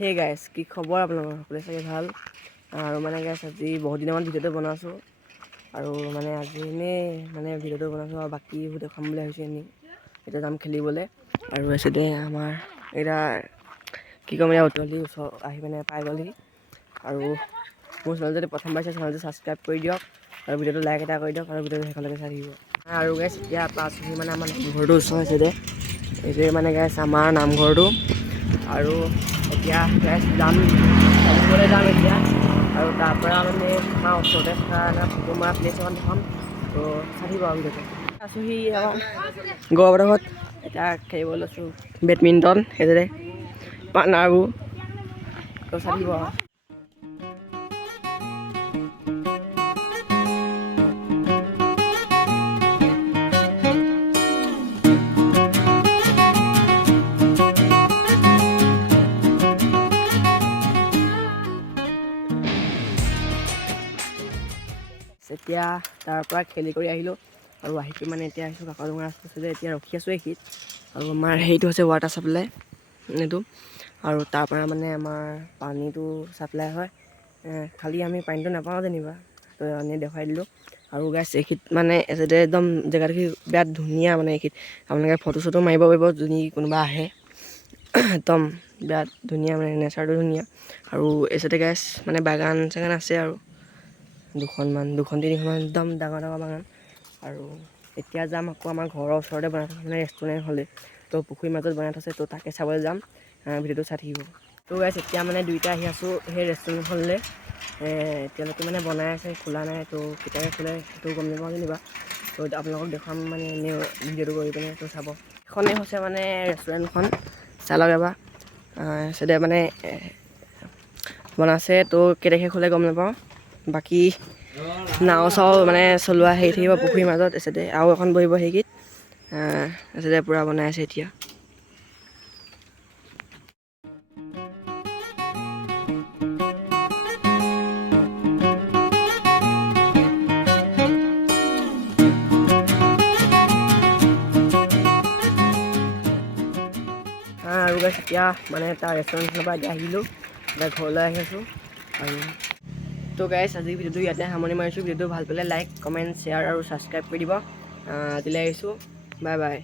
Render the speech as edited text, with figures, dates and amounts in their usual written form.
হে গাইছ কি খবৰ আপোনালোকৰ সকলোৱে চাগে ভাল আৰু মানে গাইছ আজি বহুত দিনমান ভিডিঅ'টো বনাইছোঁ আৰু মানে আজি এনেই মানে ভিডিঅ'টো বনাইছোঁ আৰু বাকী দেখাম বুলি ভাবিছোঁ এনেই এতিয়া যাম খেলিবলৈ আৰু আছিলে আমাৰ এতিয়া কি ক'ম এতিয়া উতলি ওচৰ আহি মানে পাই গ'লহি আৰু মোৰ চেনেল যদি প্ৰথম পাইছে চেনেলটো ছাবস্ক্ৰাইব কৰি দিয়ক আৰু ভিডিঅ'টো লাইক এটা কৰি দিয়ক আৰু ভিডিঅ'টো শেষলৈকে চাই থাকিব আৰু গাইছ এতিয়া পাছহি মানে আমাৰ নামঘৰটো ওচৰ হৈছে দে এইটোৱে মানে গাইছ আমাৰ নামঘৰটো আৰু এতিয়া গাইছ যাম খেলিবলৈ যাম এতিয়া আৰু তাৰপৰা মানে আমাৰ ওচৰতে থকা ফটো মৰা প্লেচ এখন দেখাম তো চাই আৰু ভিডিঅ'টো আছোঁহি গৌৰৱৰ ঘৰত এতিয়া খেলিব লৈছোঁ বেডমিণ্টন সেইদৰে পাৰ্টনাৰবোৰ তো চাই থাকিব আৰু এতিয়া তাৰপৰা খেলি কৰি আহিলোঁ আৰু আহি মানে এতিয়া আহিছোঁ কাকত ডোঙা ৰাস্তা এতিয়া ৰখি আছোঁ এইখিনিত আৰু আমাৰ হেৰিটো হৈছে ৱাটাৰ ছাপ্লাই এইটো আৰু তাৰপৰা মানে আমাৰ পানীটো ছাপ্লাই হয় খালি আমি পানীটো নাপাওঁ যেনিবা তো আমি দেখুৱাই দিলোঁ আৰু গাইছ এইখিনিত মানে এজেতে একদম জেগাডোখৰ বিৰাট ধুনীয়া মানে এইখিনিত আপোনালোকে ফটো চটো মাৰিব পাৰিব যদি কোনোবা আহে একদম বিৰাট ধুনীয়া মানে নেচাৰটো ধুনীয়া আৰু এইচাইডে গাইছ মানে বাগান চাগান আছে আৰু দুখন তিনিখনমান একদম ডাঙৰ বাগান আৰু এতিয়া যাম আকৌ আমাৰ ঘৰৰ ওচৰতে বনাই থকা মানে ৰেষ্টুৰেণ্ট হ'লে তো পুখুৰীৰ মাজত বনাই থৈছে তো তাকে চাবলৈ যাম ভিডিঅ'টো চাই থাকিব তো গাইছ এতিয়া মানে দুইটা আহি আছোঁ সেই ৰেষ্টুৰেণ্টখনলৈ এতিয়ালৈকে মানে বনাই আছে খোলা নাই তো কেতিয়াকৈ খোলে সেইটো গম নাপাওঁ যেনিবা তো আপোনালোকক দেখুৱাম মানে এনেই ভিডিঅ'টো কৰি পিনে তো চাব এখনেই হৈছে মানে ৰেষ্টুৰেণ্টখন চাই লওক এবাৰ সেইদৰে মানে বনাইছে তো কেতিয়াকৈ খোলে গম নাপাওঁ বাকী নাও চাও মানে চলোৱা হেৰি থাকিব পুখুৰীৰ মাজত আছিলে আৰু এখন বহিব সেইগীত আছিলে পূৰা বনাই আছে এতিয়া আৰু গাইছ এতিয়া মানে তাৰ ৰেষ্টুৰেণ্টখনৰ পৰা এতিয়া আহিলোঁ এতিয়া ঘৰলৈ আহি আছোঁ আৰু তো গাইছ আজি ভিডিঅ'টো ইয়াতে সামৰণি মাৰিছোঁ ভিডিঅ'টো ভাল পালে লাইক কমেণ্ট শ্বেয়াৰ আৰু ছাবস্ক্ৰাইব কৰি দিব আজিলৈ আহিছোঁ বাই বাই